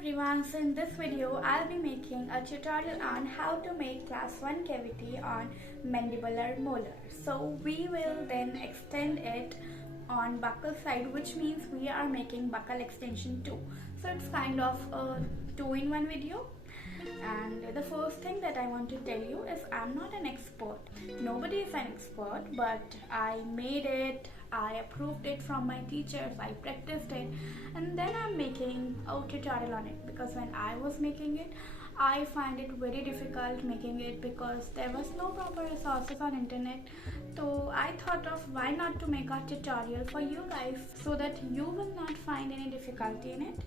everyone, so in this video I'll be making a tutorial on how to make class 1 cavity on mandibular molar. So we will then extend it on buccal side, which means we are making buccal extension too. So it's kind of a 2-in-1 video. And the first thing that I want to tell you is I'm not an expert. Nobody is an expert, but I made it, I approved it from my teachers, I practiced it, and then I'm making a tutorial on it, because when I was making it, I find it very difficult making it because there was no proper resources on internet. So I thought of why not to make a tutorial for you guys so that you will not find any difficulty in it.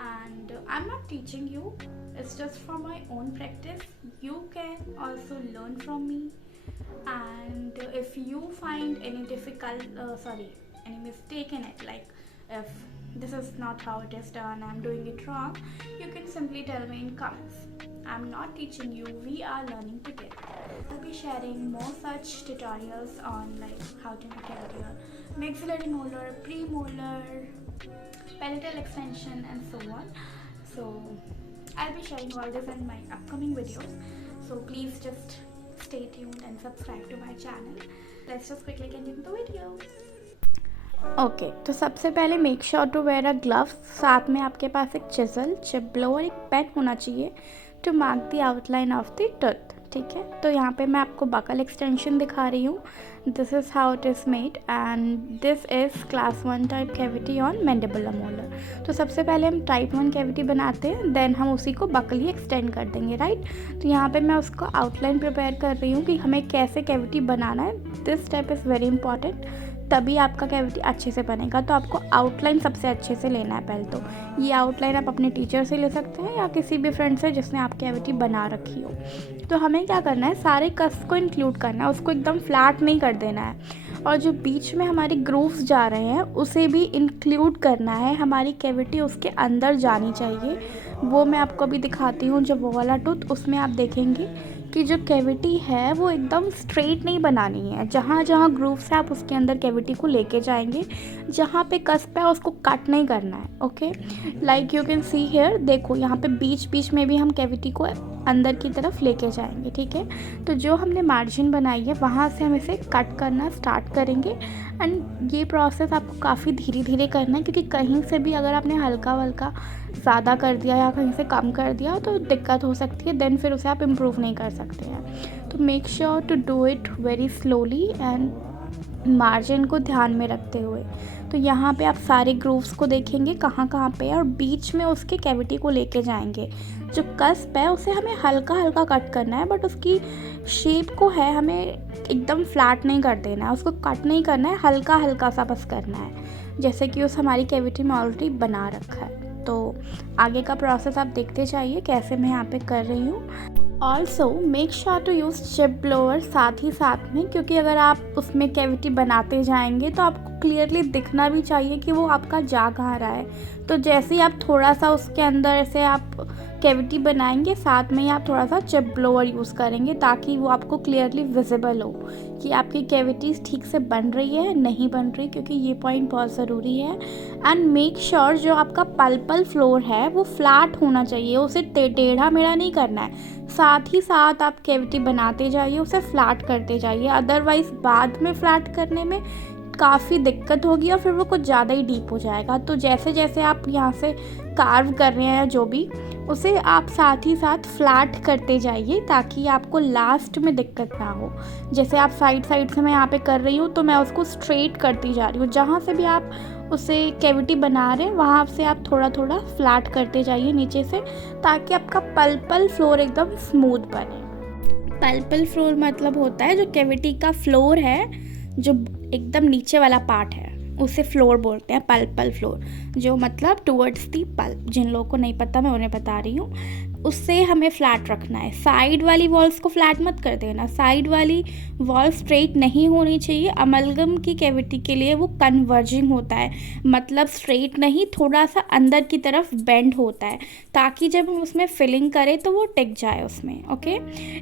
And I'm not teaching you, it's just for my own practice. You can also learn from me, and if you find any any mistake in it, like if this is not how it is done, I'm doing it wrong, you can simply tell me in comments. I'm not teaching you, we are learning together. I'll be sharing more such tutorials on like how to make cavity, maxillary molar, premolar, palatal extension, and so on. So I'll be sharing all this in my upcoming videos, so please just stay tuned and subscribe to my channel. Let's just quickly get into the video. Okay, तो सबसे पहले make sure to wear a gloves. साथ में आपके पास एक chisel, chip blower, एक pen होना चाहिए to mark the outline of the tooth. ठीक है, तो यहाँ पे मैं आपको बकल एक्सटेंशन दिखा रही हूँ. This is how it is made and this is class 1 type cavity on mandibular molar. तो सबसे पहले हम टाइप 1 कैविटी बनाते हैं, देन हम उसी को बकल ही एक्सटेंड कर देंगे, राइट. तो यहाँ पे मैं उसको आउटलाइन प्रिपेयर कर रही हूँ कि हमें कैसे कैविटी बनाना है. This step is very important, तभी आपका कैविटी अच्छे से बनेगा. तो आपको आउटलाइन सबसे अच्छे से लेना है. पहले तो ये आउटलाइन आप अपने टीचर से ले सकते हैं या किसी भी फ्रेंड से जिसने आप कैविटी बना रखी हो. तो हमें क्या करना है, सारे कस को इंक्लूड करना है, उसको एकदम फ्लैट नहीं कर देना है. और जो बीच में हमारे ग्रूव्स जा रहे हैं उसे भी इंक्लूड करना है. हमारी कैविटी उसके अंदर जानी चाहिए. वो मैं आपको अभी दिखाती हूँ. जब वो वाला टूथ, उसमें आप देखेंगे कि जो कैविटी है वो एकदम स्ट्रेट नहीं बनानी है. जहाँ जहाँ ग्रूव्स है आप उसके अंदर कैविटी को लेके जाएंगे. जहाँ पे कस्प है उसको कट नहीं करना है. Okay, like you can see here, देखो यहाँ पे बीच बीच में भी हम कैविटी को अंदर की तरफ लेके जाएंगे. ठीक है, तो जो हमने मार्जिन बनाई है वहाँ से हम इसे कट करना स्टार्ट करेंगे. एंड ये प्रोसेस आपको काफ़ी धीरे धीरे करना है, क्योंकि कहीं से भी अगर आपने हल्का वल्का ज़्यादा कर दिया या कहीं से कम कर दिया तो दिक्कत हो सकती है. देन फिर उसे आप इम्प्रूव नहीं कर सकते हैं. तो make sure to do it very slowly and margin को ध्यान में रखते हुए. तो यहाँ पे आप सारे ग्रूव्स को देखेंगे कहाँ कहाँ पे है, और बीच में उसके कैविटी को लेके जाएंगे. जो कस्प है उसे हमें हल्का हल्का कट करना है, बट उसकी शेप को है हमें एकदम फ्लैट नहीं कर देना है. उसको कट नहीं करना है, हल्का हल्का सा बस करना है, जैसे कि उस हमारी कैविटी में ऑलरेडी बना रखा है. तो आगे का प्रोसेस आप देखते जाइए कैसे मैं यहाँ पे कर रही हूँ. Also make sure to use chip blower साथ ही साथ में, क्योंकि अगर आप उसमें कैविटी बनाते जाएंगे तो आपको क्लियरली दिखना भी चाहिए कि वो आपका जा कहाँ रहा है. तो जैसे ही आप थोड़ा सा उसके अंदर से आप कैविटी बनाएंगे, साथ में ही आप थोड़ा सा चिप ब्लोअर यूज़ करेंगे ताकि वो आपको क्लियरली विजिबल हो कि आपकी कैविटीज़ ठीक से बन रही है नहीं बन रही, क्योंकि ये पॉइंट बहुत ज़रूरी है. एंड मेक श्योर जो आपका पल्पल फ्लोर है वो फ्लैट होना चाहिए, उसे टेढ़ा मेढ़ा नहीं करना है. साथ ही साथ आप कैविटी बनाते जाइए, उसे फ्लैट करते जाइए, अदरवाइज़ बाद में फ्लैट करने में काफ़ी दिक्कत होगी और फिर वो कुछ ज़्यादा ही डीप हो जाएगा. तो जैसे जैसे आप यहाँ से कार्व कर रहे हैं या जो भी, उसे आप साथ ही साथ फ्लैट करते जाइए ताकि आपको लास्ट में दिक्कत ना हो. जैसे आप साइड साइड से मैं यहाँ पे कर रही हूँ तो मैं उसको स्ट्रेट करती जा रही हूँ. जहाँ से भी आप उसे कैविटी बना रहे हैं वहाँ से आप थोड़ा थोड़ा फ्लैट करते जाइए नीचे से, ताकि आपका पल्पल फ्लोर एकदम स्मूथ बने. पल्पल फ्लोर मतलब होता है जो कैविटी का फ्लोर है, जो एकदम नीचे वाला पार्ट है उसे फ्लोर बोलते हैं, पल्पल फ्लोर, जो मतलब टुवर्ड्स दी पल्प. जिन लोगों को नहीं पता मैं उन्हें बता रही हूँ. उससे हमें फ्लैट रखना है. साइड वाली वॉल्स को फ्लैट मत कर देना. साइड वाली वॉल स्ट्रेट नहीं होनी चाहिए. अमलगम की कैविटी के लिए वो कन्वर्जिंग होता है, मतलब स्ट्रेट नहीं, थोड़ा सा अंदर की तरफ बेंड होता है, ताकि जब हम उसमें फिलिंग करें तो वो टिक जाए उसमें. Okay,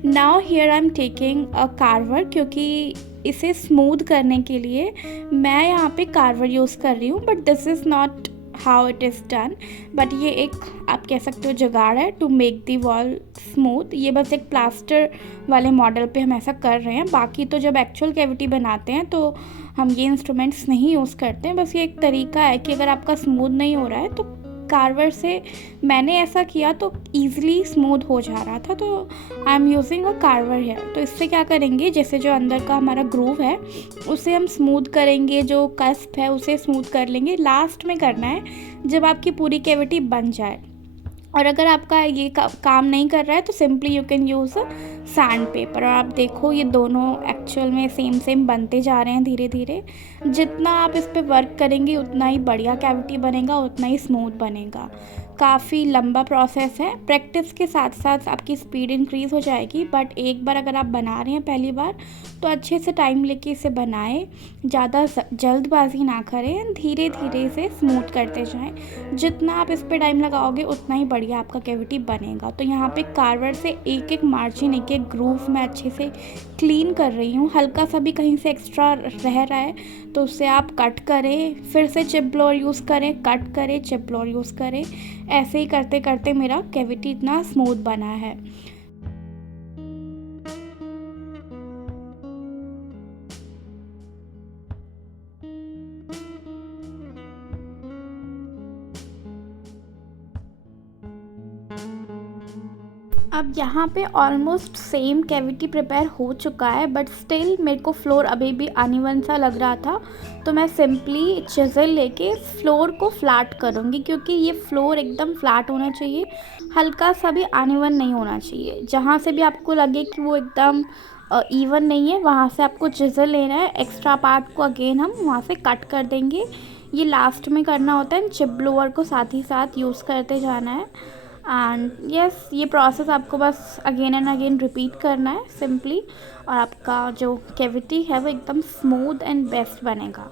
now here I am taking a Carver, क्योंकि इसे स्मूथ करने के लिए मैं यहाँ पे कार्वर यूज़ कर रही हूँ, but this is not how it is done, but ये एक आप कह सकते हो जुगाड़ है to make the wall smooth. ये बस एक प्लास्टर वाले मॉडल पे हम ऐसा कर रहे हैं, बाकी तो जब एक्चुअल कैविटी बनाते हैं तो हम ये इंस्ट्रूमेंट्स नहीं यूज़ करते हैं। बस ये एक तरीका है कि अगर आपका स्मूथ नहीं हो रहा है तो कार्वर से, मैंने ऐसा किया तो ईज़िली स्मूथ हो जा रहा था, तो I am using a carver here. तो इससे क्या करेंगे, जैसे जो अंदर का हमारा ग्रूव है उसे हम स्मूथ करेंगे, जो कस्प है उसे स्मूथ कर लेंगे। लास्ट में करना है जब आपकी पूरी कैविटी बन जाए। और अगर आपका ये काम नहीं कर रहा है तो simply you can use sand paper. और आप देखो ये दोनों एक्चुअल में सेम बनते जा रहे हैं धीरे धीरे। जितना आप इस पे वर्क करेंगे उतना ही बढ़िया कैविटी बनेगा, उतना ही स्मूथ बनेगा। काफ़ी लंबा प्रोसेस है, प्रैक्टिस के साथ साथ आपकी स्पीड इंक्रीज़ हो जाएगी। बट एक बार अगर आप बना रहे हैं पहली बार तो अच्छे से टाइम लेके इसे बनाएं, ज़्यादा जल्दबाजी ना करें, धीरे धीरे इसे स्मूथ करते जाएं। जितना आप इस पे टाइम लगाओगे उतना ही बढ़िया आपका कैविटी बनेगा। तो यहाँ पे कार्वर से एक एक मार्जिन, एक एक ग्रूव मैं अच्छे से क्लीन कर रही हूँ। हल्का सा भी कहीं से एक्स्ट्रा रह रहा है तो उसे आप कट करें, फिर से चिप ब्लोअर यूज़ करें, कट करें, चिप ब्लोअर यूज़ करें। ऐसे ही करते करते मेरा कैविटी इतना स्मूथ बना है। अब यहाँ पे ऑलमोस्ट सेम कैविटी प्रिपेयर हो चुका है, बट स्टिल मेरे को फ्लोर अभी भी अनइवन सा लग रहा था। तो मैं सिंपली चिज़ल लेके फ्लोर को फ्लैट करूँगी, क्योंकि ये फ्लोर एकदम फ्लैट होना चाहिए, हल्का सा भी अनइवन नहीं होना चाहिए। जहाँ से भी आपको लगे कि वो एकदम इवन नहीं है, वहाँ से आपको चिज़ल लेना है। एक्स्ट्रा पार्ट को अगेन हम वहाँ से कट कर देंगे। ये लास्ट में करना होता है, चिप ब्लोअर को साथ ही साथ यूज़ करते जाना है। एंड यस, ये प्रोसेस आपको बस अगेन एंड अगेन रिपीट करना है सिंपली, और आपका जो कैविटी है वो एकदम स्मूथ एंड बेस्ट बनेगा।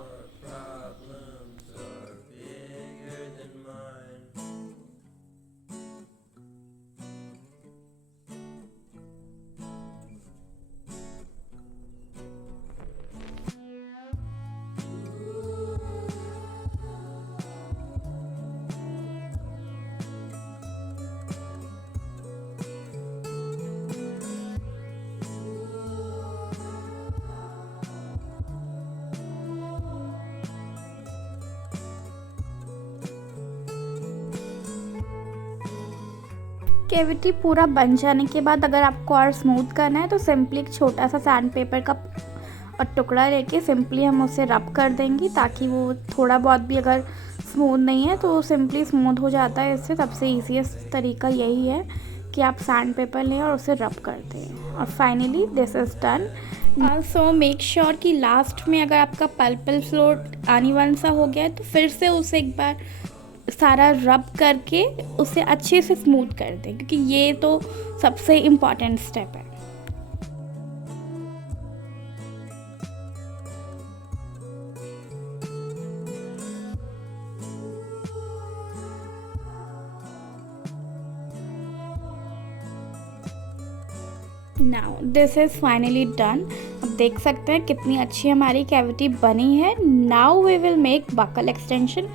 कैविटी पूरा बन जाने के बाद अगर आपको और स्मूथ करना है तो सिंपली एक छोटा सा सैंड पेपर का टुकड़ा लेके सिंपली हम उसे रब कर देंगे, ताकि वो थोड़ा बहुत भी अगर स्मूथ नहीं है तो सिंपली स्मूथ हो जाता है। इससे सबसे ईजीएस्ट तरीका यही है कि आप सैंड पेपर लें और उसे रब कर दें। और finally this is done. So make sure कि लास्ट में अगर आपका पल्पल फ्लोर अनइवन सा हो गया है तो फिर से उसे एक बार सारा रब करके उसे अच्छे से स्मूथ कर दें, क्योंकि ये तो सबसे इम्पॉर्टेंट स्टेप है। Now this is finally done. अब देख सकते हैं कितनी अच्छी हमारी कैविटी बनी है। Now we will make buccal extension.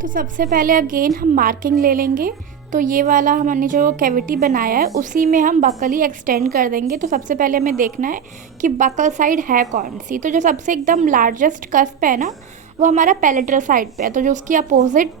तो सबसे पहले अगेन हम मार्किंग ले लेंगे। तो ये वाला हमने जो कैविटी बनाया है उसी में हम बकल ही एक्सटेंड कर देंगे। तो सबसे पहले हमें देखना है कि बकल साइड है कौन सी। तो जो सबसे एकदम लार्जेस्ट कस्प है ना, वो हमारा पैलेटल साइड पे है। तो जो उसकी अपोजिट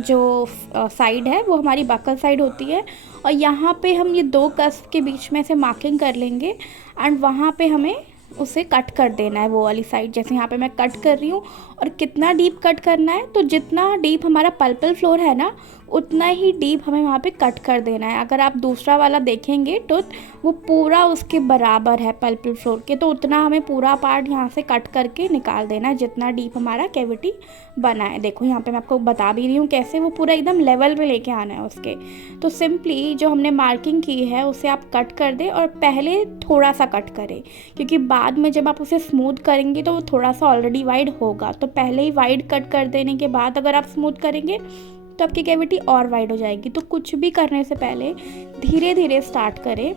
जो साइड है वो हमारी बकल साइड होती है। और यहाँ पे हम ये दो कस्प के बीच में से मार्किंग कर लेंगे एंड वहाँ पे हमें उसे कट कर देना है, वो वाली साइड। जैसे यहाँ पे मैं कट कर रही हूँ। और कितना डीप कट करना है, तो जितना डीप हमारा पल्पल फ्लोर है ना उतना ही डीप हमें वहाँ पे कट कर देना है। अगर आप दूसरा वाला देखेंगे तो वो पूरा उसके बराबर है पल्पल फ्लोर के, तो उतना हमें पूरा पार्ट यहाँ से कट करके निकाल देना है जितना डीप हमारा कैविटी बना है। देखो यहाँ पे मैं आपको बता भी रही हूँ कैसे, वो पूरा एकदम लेवल पे लेके आना है उसके। तो सिंपली जो हमने मार्किंग की है उसे आप कट कर दें, और पहले थोड़ा सा कट करें, क्योंकि बाद में जब आप उसे स्मूथ करेंगे तो वो थोड़ा सा ऑलरेडी वाइड होगा। तो पहले ही वाइड कट कर देने के बाद अगर आप स्मूथ करेंगे तो आपकी कैविटी और वाइड हो जाएगी। तो कुछ भी करने से पहले धीरे धीरे स्टार्ट करें।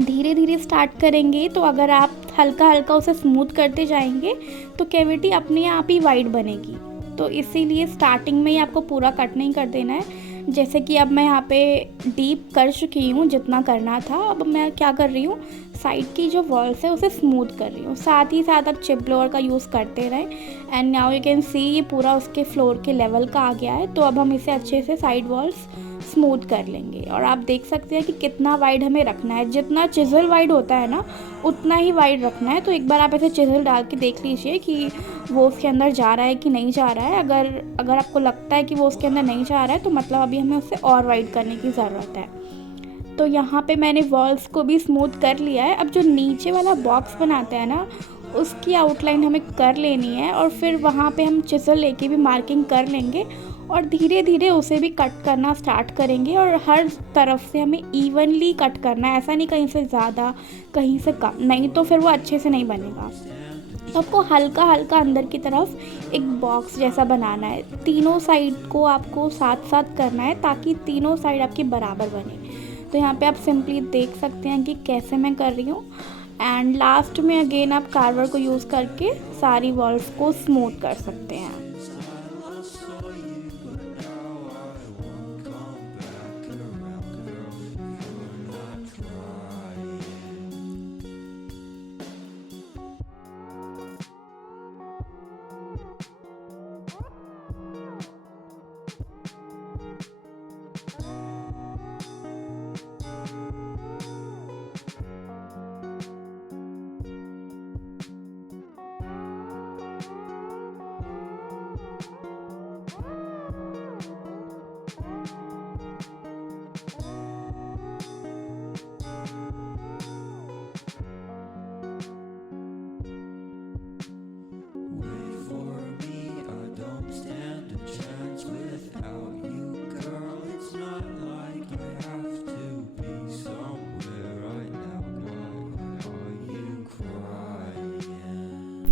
धीरे धीरे स्टार्ट करेंगे तो अगर आप हल्का हल्का उसे स्मूथ करते जाएंगे तो कैविटी अपने आप ही वाइड बनेगी। तो इसीलिए स्टार्टिंग में ही आपको पूरा कट नहीं कर देना है। जैसे कि अब मैं यहाँ पे डीप कर चुकी हूँ जितना करना था। अब मैं क्या कर रही हूँ, साइड की जो वॉल्स है उसे स्मूथ कर रही हूँ, साथ ही साथ आप चिप ब्लोअर का यूज़ करते रहें। And now you can see ये पूरा उसके फ्लोर के लेवल का आ गया है। तो अब हम इसे अच्छे से साइड वॉल्स स्मूथ कर लेंगे। और आप देख सकते हैं कि कितना वाइड हमें रखना है, जितना चिज़ल वाइड होता है ना उतना ही वाइड रखना है। तो एक बार आप ऐसे चिज़ल डाल के देख लीजिए कि वो उसके अंदर जा रहा है कि नहीं जा रहा है। अगर आपको लगता है कि वो उसके अंदर नहीं जा रहा है तो मतलब अभी हमें उसे और वाइड करने की ज़रूरत है। तो यहाँ पे मैंने वॉल्स को भी स्मूथ कर लिया है। अब जो नीचे वाला बॉक्स बनाते हैं ना उसकी आउटलाइन हमें कर लेनी है और फिर वहाँ पे हम चिज़ल लेके भी मार्किंग कर लेंगे और धीरे धीरे उसे भी कट करना स्टार्ट करेंगे। और हर तरफ से हमें इवनली कट करना है, ऐसा नहीं कहीं से ज़्यादा कहीं से कम, नहीं तो फिर वो अच्छे से नहीं बनेगा। तो आपको हल्का हल्का अंदर की तरफ एक बॉक्स जैसा बनाना है। तीनों साइड को आपको साथ साथ करना है ताकि तीनों साइड आपकी बराबर बने। तो यहाँ पे आप सिंपली देख सकते हैं कि कैसे मैं कर रही हूँ। एंड लास्ट में अगेन आप कार्वर को यूज़ करके सारी वॉल्स को स्मूथ कर सकते हैं।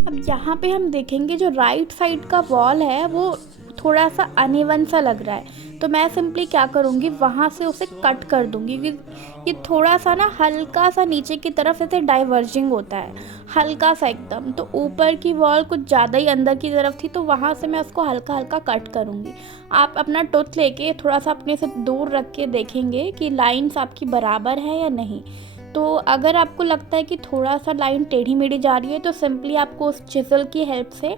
अब यहाँ पे हम देखेंगे जो राइट साइड का वॉल है वो थोड़ा सा अनइवन सा लग रहा है। तो मैं सिंपली क्या करूँगी, वहाँ से उसे कट कर दूँगी क्योंकि ये थोड़ा सा ना हल्का सा नीचे की तरफ ऐसे डाइवर्जिंग होता है, हल्का सा एकदम। तो ऊपर की वॉल कुछ ज़्यादा ही अंदर की तरफ थी तो वहाँ से मैं उसको हल्का हल्का कट करूँगी। आप अपना टूथ लेके थोड़ा सा अपने से दूर रख के देखेंगे कि लाइन्स आपकी बराबर है या नहीं। तो अगर आपको लगता है कि थोड़ा सा लाइन टेढ़ी मेढ़ी जा रही है तो सिंपली आपको उस चिज़ल की हेल्प से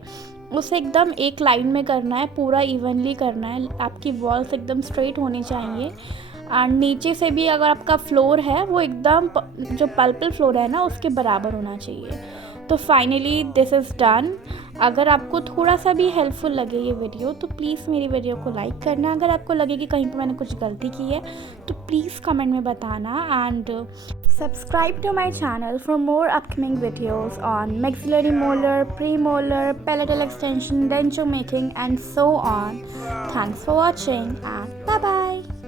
उसे एकदम एक लाइन में करना है, पूरा इवनली करना है। आपकी वॉल्स एकदम स्ट्रेट होनी चाहिए। एंड नीचे से भी अगर आपका फ्लोर है वो एकदम जो पल्पल फ्लोर है ना उसके बराबर होना चाहिए। तो फाइनली दिस इज़ डन। अगर आपको थोड़ा सा भी हेल्पफुल लगे ये वीडियो तो प्लीज़ मेरी वीडियो को लाइक करना। अगर आपको लगे कि कहीं पे मैंने कुछ गलती की है तो प्लीज़ कमेंट में बताना। And subscribe to my channel for more upcoming videos on maxillary molar, premolar, palatal extension, denture making and so on. Thanks for watching and bye bye.